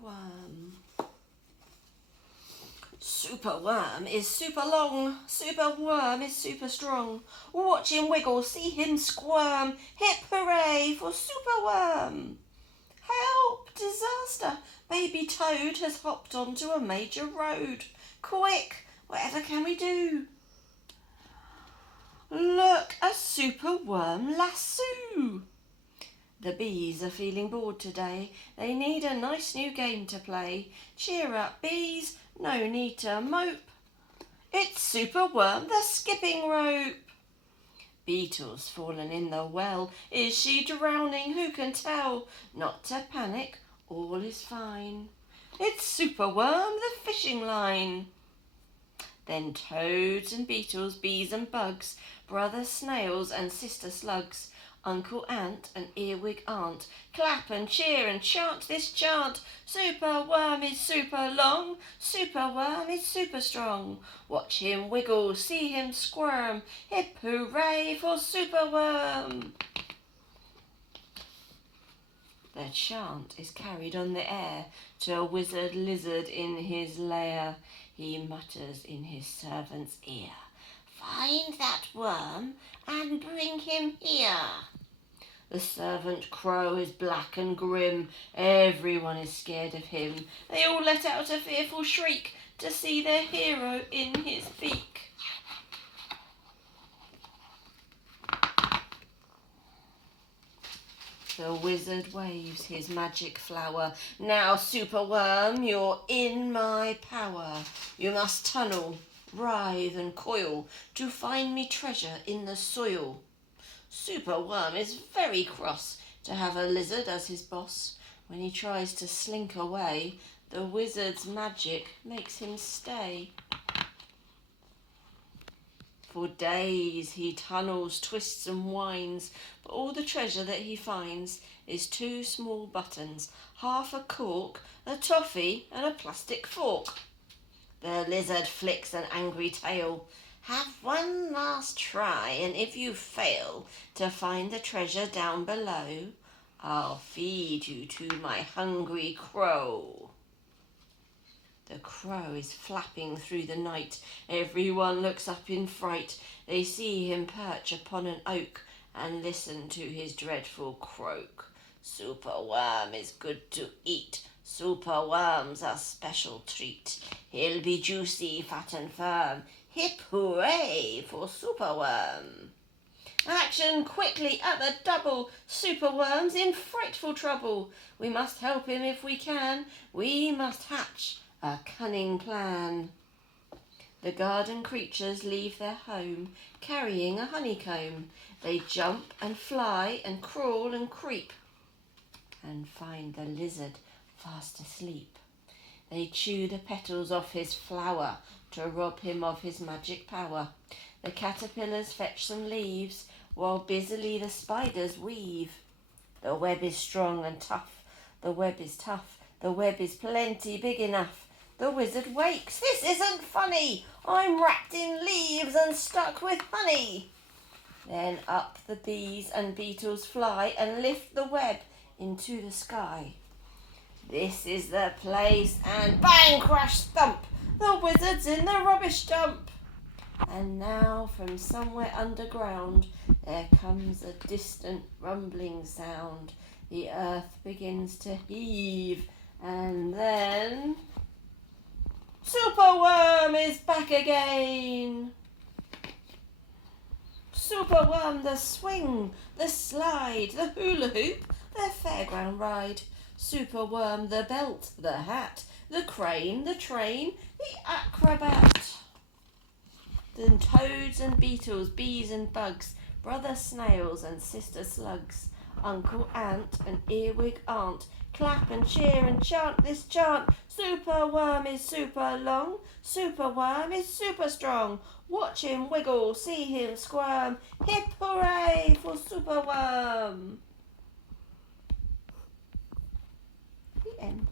Superworm. Superworm is super long, Superworm is super strong. Watch him wiggle, see him squirm. Hip hooray for Superworm! Help! Disaster! Baby Toad has hopped onto a major road. Quick! Whatever can we do? Look, a Superworm lasso! The bees are feeling bored today. They need a nice new game to play. Cheer up, bees. No need to mope. It's Superworm, the skipping rope. Beetle's fallen in the well. Is she drowning? Who can tell? Not to panic. All is fine. It's Superworm, the fishing line. Then toads and beetles, bees and bugs, brother snails and sister slugs, uncle ant and earwig aunt, clap and cheer and chant this chant. Superworm is super long, Superworm is super strong. Watch him wiggle, see him squirm. Hip hooray for Superworm! The chant is carried on the air to a wizard lizard in his lair. He mutters in his servant's ear, "Find that worm and bring him here." The servant crow is black and grim. Everyone is scared of him. They all let out a fearful shriek to see their hero in his beak. The wizard waves his magic flower. "Now, Superworm, you're in my power. You must tunnel, writhe and coil to find me treasure in the soil." Superworm is very cross to have a lizard as his boss. When he tries to slink away, the wizard's magic makes him stay. For days he tunnels, twists and winds, but all the treasure that he finds is 2 small buttons, half a cork, a toffee and a plastic fork. The lizard flicks an angry tail. "Have one last try, and if you fail to find the treasure down below, I'll feed you to my hungry crow." The crow is flapping through the night. Everyone looks up in fright. They see him perch upon an oak and listen to his dreadful croak. "Superworm is good to eat. Superworm's a special treat. He'll be juicy, fat and firm. Hip hooray for Superworm!" Action quickly at the double. Superworm's in frightful trouble. We must help him if we can. We must hatch a cunning plan. The garden creatures leave their home, carrying a honeycomb. They jump and fly and crawl and creep, and find the lizard fast asleep. They chew the petals off his flower to rob him of his magic power. The caterpillars fetch some leaves, while busily the spiders weave. The web is strong and tough. The web is tough. The web is plenty big enough. The wizard wakes. "This isn't funny. I'm wrapped in leaves and stuck with honey." Then up the bees and beetles fly and lift the web into the sky. This is the place, and bang, crash, thump, the wizard's in the rubbish dump. And now from somewhere underground there comes a distant rumbling sound. The earth begins to heave, and then Superworm is back again. Superworm, the swing, the slide, the hula hoop, the fairground ride. Superworm, the belt, the hat, the crane, the train, the acrobat. Then toads and beetles, bees and bugs, brother snails and sister slugs, uncle ant and earwig aunt, clap and cheer and chant this chant. Superworm is super long, Superworm is super strong. Watch him wiggle, see him squirm. Hip hooray for Superworm! The end.